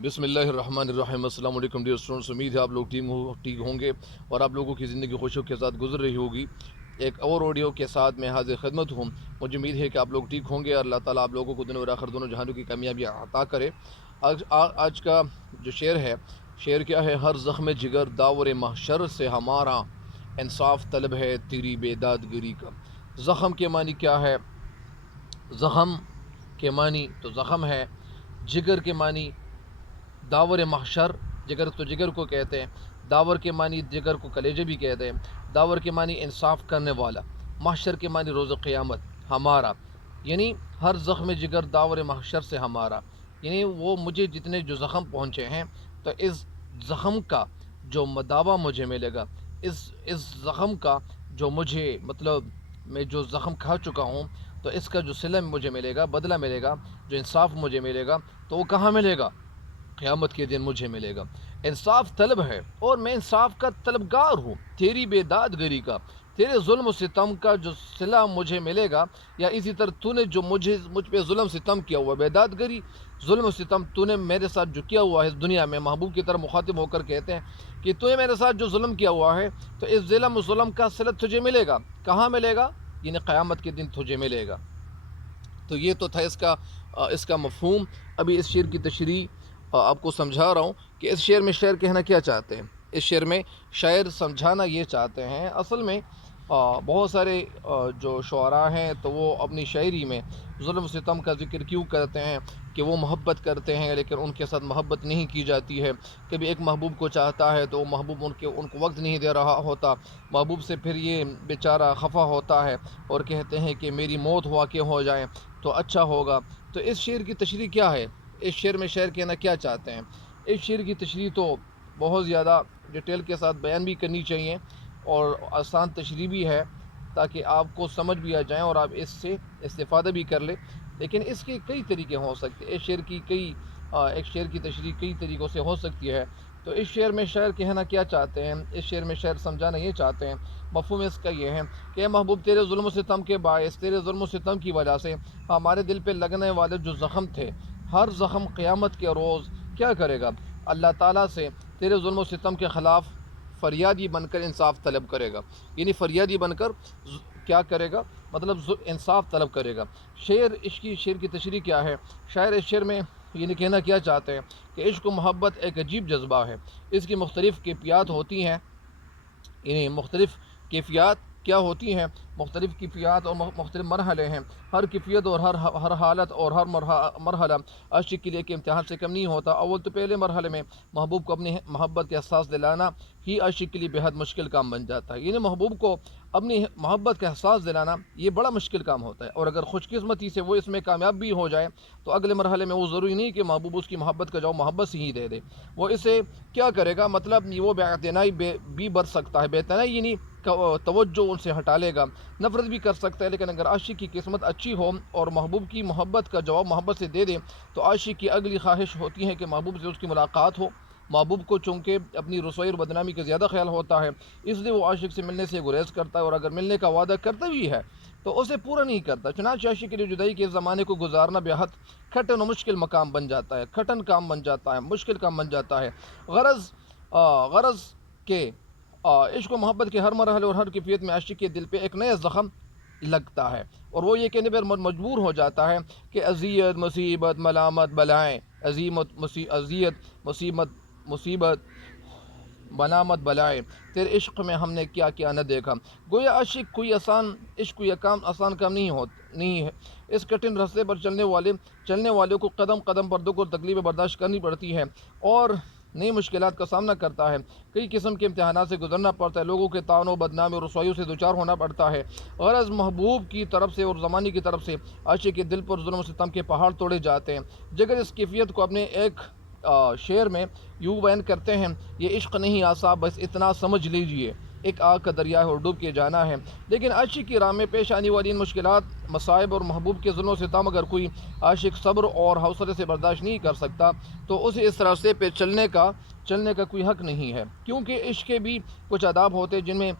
بسم اللہ الرحمن الرحیم۔ السلام علیکم ڈیئر اسٹوڈنٹس، امید ہے آپ لوگ ٹھیک ہوں گے اور آپ لوگوں کی زندگی خوشیوں کے ساتھ گزر رہی ہوگی۔ ایک اور آڈیو کے ساتھ میں حاضر خدمت ہوں۔ مجھے امید ہے کہ آپ لوگ ٹھیک ہوں گے اور اللہ تعالیٰ آپ لوگوں کو دنیا اور آخر دونوں جہانوں کی کامیابی عطا کرے۔ آج کا جو شعر ہے، شعر کیا ہے؟ ہر زخم جگر داور محشر سے ہمارا، انصاف طلب ہے تیری بیداد گری کا۔ زخم کے معنی کیا ہے؟ زخم کے معنی تو زخم ہے، جگر کے معنی داور محشر، جگر تو جگر کو کہتے ہیں، داور کے معنی جگر کو کلیجے بھی کہتے ہیں، داور کے معنی انصاف کرنے والا، محشر کے معنی روز قیامت، ہمارا یعنی ہر زخم جگر داور محشر سے ہمارا، یعنی وہ مجھے جتنے جو زخم پہنچے ہیں تو اس زخم کا جو مداوع مجھے ملے گا، اس زخم کا جو مجھے مطلب میں جو زخم کھا چکا ہوں تو اس کا جو صلہ مجھے ملے گا، بدلہ ملے گا، جو انصاف مجھے ملے گا تو وہ کہاں ملے گا؟ قیامت کے دن مجھے ملے گا۔ انصاف طلب ہے اور میں انصاف کا طلبگار ہوں، تیری بیداد گری کا، تیرے ظلم و ستم کا جو صلہ مجھے ملے گا، یا اسی طرح تو نے جو مجھ پہ ظلم ستم کیا ہوا، بیداد گری ظلم و ستم تو نے میرے ساتھ جو کیا ہوا ہے اس دنیا میں، محبوب کی طرح مخاطب ہو کر کہتے ہیں کہ تو نے میرے ساتھ جو ظلم کیا ہوا ہے تو اس ظلم کا صلہ تجھے ملے گا، کہاں ملے گا؟ یعنی قیامت کے دن تجھے ملے گا۔ تو یہ تو تھا اس کا مفہوم۔ ابھی اس شعر کی تشریح آپ کو سمجھا رہا ہوں کہ اس شعر میں شاعر کہنا کیا چاہتے ہیں۔ اس شعر میں شاعر سمجھانا یہ چاہتے ہیں، اصل میں بہت سارے جو شعراء ہیں تو وہ اپنی شاعری میں ظلم و ستم کا ذکر کیوں کرتے ہیں کہ وہ محبت کرتے ہیں لیکن ان کے ساتھ محبت نہیں کی جاتی ہے۔ کبھی ایک محبوب کو چاہتا ہے تو وہ محبوب ان کو وقت نہیں دے رہا ہوتا، محبوب سے پھر یہ بیچارہ خفا ہوتا ہے اور کہتے ہیں کہ میری موت واقع ہو جائے تو اچھا ہوگا۔ تو اس شعر کی تشریح کیا ہے؟ اس شعر میں شاعر کہنا کیا چاہتے ہیں؟ اس شعر کی تشریح تو بہت زیادہ ڈیٹیل کے ساتھ بیان بھی کرنی چاہیے اور آسان تشریح بھی ہے تاکہ آپ کو سمجھ بھی آ جائیں اور آپ اس سے استفادہ بھی کر لیں، لیکن اس کے کئی طریقے ہو سکتے ہیں۔ ایک شعر کی تشریح کئی طریقوں سے ہو سکتی ہے۔ تو اس شعر میں شاعر کہنا کیا چاہتے ہیں؟ اس شعر میں شاعر سمجھانا یہ چاہتے ہیں، مفہوم اس کا یہ ہے کہ اے محبوب، تیرے ظلم و ستم کے باعث، تیرے ظلم و ستم کی وجہ سے ہمارے دل پہ لگنے والے جو زخم تھے، ہر زخم قیامت کے روز کیا کرے گا؟ اللہ تعالیٰ سے تیرے ظلم و ستم کے خلاف فریادی بن کر انصاف طلب کرے گا، یعنی فریادی بن کر کیا کرے گا؟ مطلب انصاف طلب کرے گا۔ شعر کی تشریح کیا ہے؟ شاعر اس شعر میں یہ کہنا کیا چاہتے ہیں کہ عشق و محبت ایک عجیب جذبہ ہے، اس کی مختلف کیفیات ہوتی ہیں، یعنی مختلف کیفیات کیا ہوتی ہیں؟ مختلف کیفیات اور مختلف مرحلے ہیں۔ ہر کیفیت اور ہر حالت اور ہر مرحلہ عاشق کے لیے ایک امتحان سے کم نہیں ہوتا۔ اول تو پہلے مرحلے میں محبوب کو اپنی محبت کا احساس دلانا ہی عاشق کے لیے بہت مشکل کام بن جاتا ہے، یعنی محبوب کو اپنی محبت کا احساس دلانا یہ بڑا مشکل کام ہوتا ہے، اور اگر خوش قسمتی سے وہ اس میں کامیاب بھی ہو جائے تو اگلے مرحلے میں وہ ضروری نہیں کہ محبوب اس کی محبت کا جواب محبت سے ہی دے دے، وہ اسے کیا کرے گا؟ مطلب وہ بے اعتنائی بھی برت سکتا ہے، بے اعتنائی یعنی توجہ ان سے ہٹا لے گا، نفرت بھی کر سکتا ہے، لیکن اگر عاشق کی قسمت اچھی ہو اور محبوب کی محبت کا جواب محبت سے دے دے تو عاشق کی اگلی خواہش ہوتی ہے کہ محبوب سے اس کی ملاقات ہو۔ محبوب کو چونکہ اپنی رسوائی اور بدنامی کا زیادہ خیال ہوتا ہے، اس لیے وہ عاشق سے ملنے سے گریز کرتا ہے، اور اگر ملنے کا وعدہ کرتا بھی ہے تو اسے پورا نہیں کرتا۔ چنانچہ عاشق کے لیے جدائی کے زمانے کو گزارنا بےحد کٹھن و مشکل مقام بن جاتا ہے، کٹھن کام بن جاتا ہے، مشکل کام بن جاتا ہے۔ غرض کہ عشق و محبت کے ہر مرحلے اور ہر کیفیت میں عاشق کے دل پہ ایک نیا زخم لگتا ہے، اور وہ یہ کہنے پر مجبور ہو جاتا ہے کہ اذیت، مصیبت، ملامت، بلائیں، اذیت، مصیبت، ملامت، بلائیں، تیرے عشق میں ہم نے کیا کیا نہ دیکھا۔ گویا عشق کوئی آسان کام نہیں ہے۔ اس کٹھن راستے پر چلنے والے کو قدم قدم پر دکھ اور تکلیفیں برداشت کرنی پڑتی ہے اور نئی مشکلات کا سامنا کرتا ہے، کئی قسم کے امتحانات سے گزرنا پڑتا ہے، لوگوں کے طعن و بدنامی اور رسوائیوں سے دوچار ہونا پڑتا ہے۔ غرض محبوب کی طرف سے اور زمانے کی طرف سے عاشق کے دل پر ظلم و ستم کے پہاڑ توڑے جاتے ہیں۔ جگر اس کیفیت کو اپنے ایک شعر میں یوں بیان کرتے ہیں، یہ عشق نہیں آسا، بس اتنا سمجھ لیجئے، ایک آگ کا دریا ہے اور ڈوب کے جانا ہے۔ لیکن عاشق کی راہ میں پیش آنے والی ان مشکلات، مصائب اور محبوب کے ظلم و ستم اگر کوئی عاشق صبر اور حوصلے سے برداشت نہیں کر سکتا تو اسے اس راستے پہ چلنے کا کوئی حق نہیں ہے، کیونکہ عشق کے بھی کچھ آداب ہوتے ہیں جن میں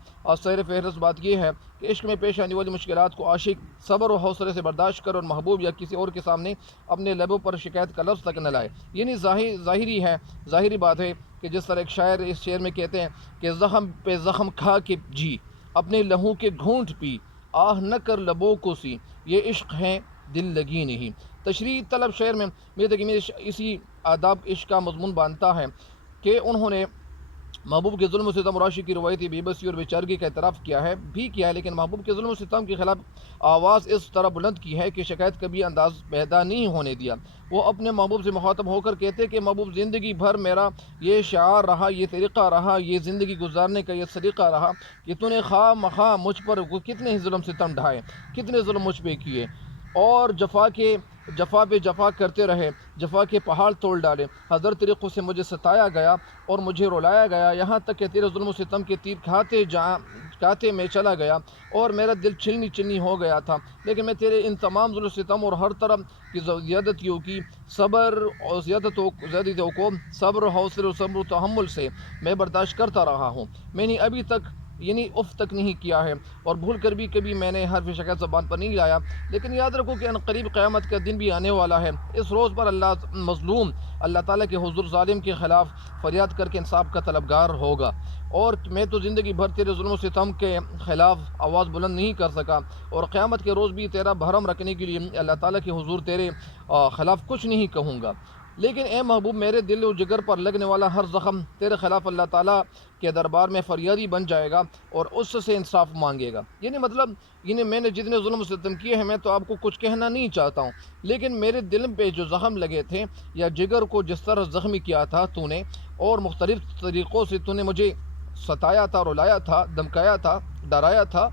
سیر فہرست بات یہ ہے کہ عشق میں پیش آنے والی مشکلات کو عاشق صبر و حوصلے سے برداشت کر اور محبوب یا کسی اور کے سامنے اپنے لبوں پر شکایت کا لفظ تک نہ لائے۔ یعنی ظاہری بات ہے کہ جس طرح ایک شاعر اس شعر میں کہتے ہیں کہ زخم پہ زخم کھا کے جی، اپنے لہو کے گھونٹ پی، آہ نہ کر لبوں کو سی، یہ عشق ہے دل لگی نہیں۔ تشریح طلب شعر میں اسی آداب عشق کا مضمون باندھتا ہے کہ انہوں نے محبوب کے ظلم و ستم اور عاشق کی روایتی بے بسی اور بے چارگی کا اعتراف کیا ہے، لیکن محبوب کے ظلم و ستم کے خلاف آواز اس طرح بلند کی ہے کہ شکایت کبھی انداز پیدا نہیں ہونے دیا۔ وہ اپنے محبوب سے مخاطب ہو کر کہتے کہ محبوب زندگی بھر میرا یہ شعار رہا، یہ طریقہ رہا، یہ زندگی گزارنے کا یہ سلیقہ رہا کہ تو نے خواہ مخواہ مجھ پر کتنے ہی ظلم ستم ڈھائے، کتنے ظلم مجھ پہ کیے، اور جفا پہ جفا کرتے رہے، جفا کے پہاڑ توڑ ڈالے، ہزار طریقوں سے مجھے ستایا گیا اور مجھے رلایا گیا، یہاں تک کہ تیرے ظلم و ستم کے تیر کھاتے میں چلا گیا اور میرا دل چلنی ہو گیا تھا، لیکن میں تیرے ان تمام ظلم و ستم اور ہر طرح کی زیادتیوں کو صبر، حوصلے اور صبر و تحمل سے میں برداشت کرتا رہا ہوں۔ میں نے ابھی تک اف تک نہیں کیا ہے اور بھول کر بھی کبھی میں نے حرف شکایت زبان پر نہیں لایا، لیکن یاد رکھو کہ ان قریب قیامت کا دن بھی آنے والا ہے۔ اس روز پر مظلوم اللہ تعالیٰ کے حضور ظالم کے خلاف فریاد کر کے انصاف کا طلبگار ہوگا، اور میں تو زندگی بھر تیرے ظلم و ستم کے خلاف آواز بلند نہیں کر سکا، اور قیامت کے روز بھی تیرا بھرم رکھنے کے لیے اللہ تعالیٰ کے حضور تیرے خلاف کچھ نہیں کہوں گا۔ لیکن اے محبوب، میرے دل و جگر پر لگنے والا ہر زخم تیرے خلاف اللہ تعالیٰ کے دربار میں فریادی بن جائے گا اور اس سے انصاف مانگے گا۔ میں نے جتنے ظلم و ستم کیے ہیں، میں تو آپ کو کچھ کہنا نہیں چاہتا ہوں، لیکن میرے دل پہ جو زخم لگے تھے یا جگر کو جس طرح زخمی کیا تھا تو نے، اور مختلف طریقوں سے تو نے مجھے ستایا تھا، رلایا تھا، دمکایا تھا، ڈرایا تھا،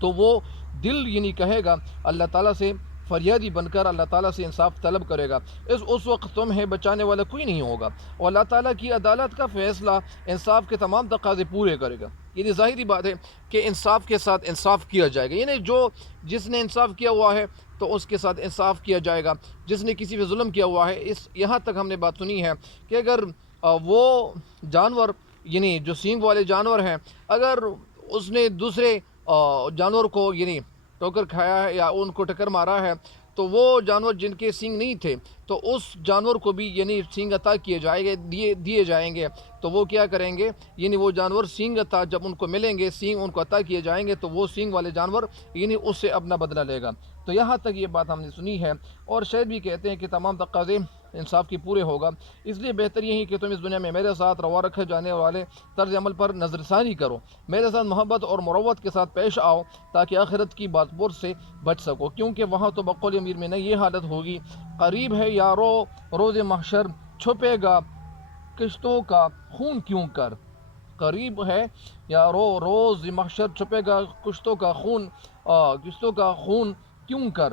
تو وہ دل کہے گا اللہ تعالیٰ سے، فریادی بن کر اللہ تعالیٰ سے انصاف طلب کرے گا۔ اس وقت تمہیں بچانے والا کوئی نہیں ہوگا، اور اللہ تعالیٰ کی عدالت کا فیصلہ انصاف کے تمام تقاضے پورے کرے گا۔ ظاہری بات ہے کہ انصاف کے ساتھ انصاف کیا جائے گا، جس نے انصاف کیا ہوا ہے تو اس کے ساتھ انصاف کیا جائے گا، جس نے کسی پہ ظلم کیا ہوا ہے۔ یہاں تک ہم نے بات سنی ہے کہ اگر وہ جانور جو سینگ والے جانور ہیں، اگر اس نے دوسرے جانور کو ٹوکر کھایا ہے یا ان کو ٹکر مارا ہے، تو وہ جانور جن کے سینگ نہیں تھے تو اس جانور کو بھی سینگ عطا دیے جائیں گے، تو وہ کیا کریں گے؟ وہ جانور سینگ عطا جب ان کو ملیں گے، سینگ ان کو عطا کیے جائیں گے، تو وہ سینگ والے جانور اس سے اپنا بدلہ لے گا۔ تو یہاں تک یہ بات ہم نے سنی ہے، اور شاید بھی کہتے ہیں کہ تمام تقاضے انصاف کی پورے ہوگا، اس لیے بہتر یہی کہ تم اس دنیا میں میرے ساتھ روا رکھے جانے والے طرز عمل پر نظر ثانی کرو، میرے ساتھ محبت اور مروت کے ساتھ پیش آؤ، تاکہ آخرت کی باتپور سے بچ سکو، کیونکہ وہاں تو بقول امیر میں یہ حالت ہوگی، قریب ہے یارو روز محشر چھپے گا کشتوں کا خون کیوں کر، قریب ہے یارو روز محشر چھپے گا کشتوں کا خون کیوں کر،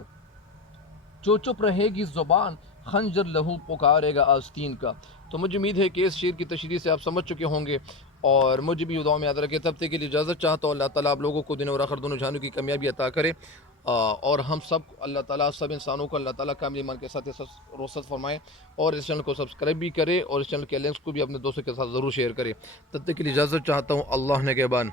جو چپ رہے گی زبان خنجر لہو پکارے گا آستین کا۔ تو مجھے امید ہے کہ اس شعر کی تشریح سے آپ سمجھ چکے ہوں گے، اور مجھے بھی دعا میں یاد رکھے۔ تب تک کے لیے اجازت چاہتا ہوں، اللہ تعالیٰ آپ لوگوں کو دنیا اور آخرت دونوں جہانوں کی کامیابی عطا کرے، اور ہم سب اللہ تعالیٰ سب انسانوں کو اللہ تعالیٰ کامل ایمان کے ساتھ رخصت فرمائے، اور اس چینل کو سبسکرائب بھی کرے، اور اس چینل کے لنکس کو بھی اپنے دوستوں کے ساتھ ضرور شیئر کرے۔ تب تک کے لیے اجازت چاہتا ہوں، اللہ نگہبان۔